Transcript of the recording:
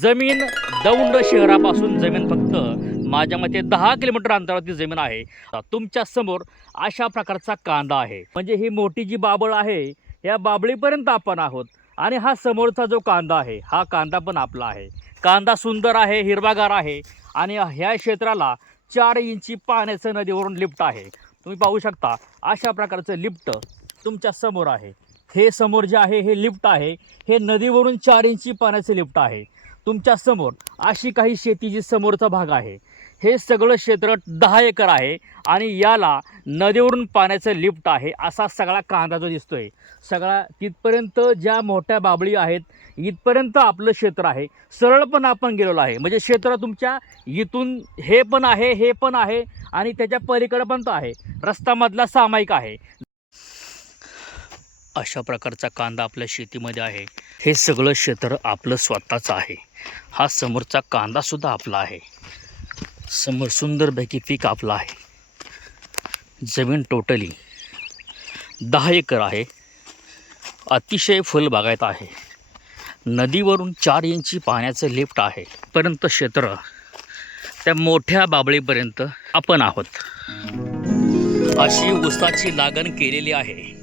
जमीन दौंड शहरापासून जमीन फक्त माझ्या मते 10 किलोमीटर अंतरावरती जमीन आहे. तुमच्या समोर अशा प्रकारचा कांदा आहे. म्हणजे ही मोठी जी बाबळ आहे या बाबळीपर्यंत आपण आहोत आणि हा समोरचा जो कांदा आहे हा कांदा पण आपला आहे. कांदा सुंदर आहे, हिरवागार आहे आणि ह्या क्षेत्राला 4 इंची पाण्याचं नदीवरून लिफ्ट आहे. तुम्ही पाहू शकता अशा प्रकारचं लिफ्ट तुमच्या समोर आहे. हे समोर जे आहे हे लिफ्ट आहे. हे नदीवरून 4 इंची पाण्याचे लिफ्ट आहे. तुमच्या समोर अशी काही शेतीची समोरचा भाग आहे. हे सगळं क्षेत्र 10 एकर आहे आणि याला नदीवरून पाण्याचं लिफ्ट आहे. असा सगळा कांदा जो दिसतोय सगळा तिथपर्यंत ज्या मोठ्या बाबळी आहेत इथपर्यंत आपलं क्षेत्र आहे. सरळ पण आपण गेलेलो आहे. म्हणजे क्षेत्र तुमच्या इथून हे पण आहे, हे पण आहे आणि त्याच्या पलीकडे पण तो आहे. रस्त्यामधला सामायिक आहे. अशा प्रकारचा कांदा आपल्या शेतीमध्ये आहे. हे सगळं क्षेत्र आपलं स्वतःचं आहे. हा समोरचा कांदासुद्धा आपला आहे. समोर सुंदरपैकी पीक आपलं आहे. जमीन टोटली 10 एकर आहे. अतिशय फुलबागायत आहे. नदीवरून 4 इंची पाण्याचं लिफ्ट आहे. पर्यंत क्षेत्र त्या मोठ्या बाबळीपर्यंत आपण आहोत. अशी ऊसाची लागण केलेली आहे.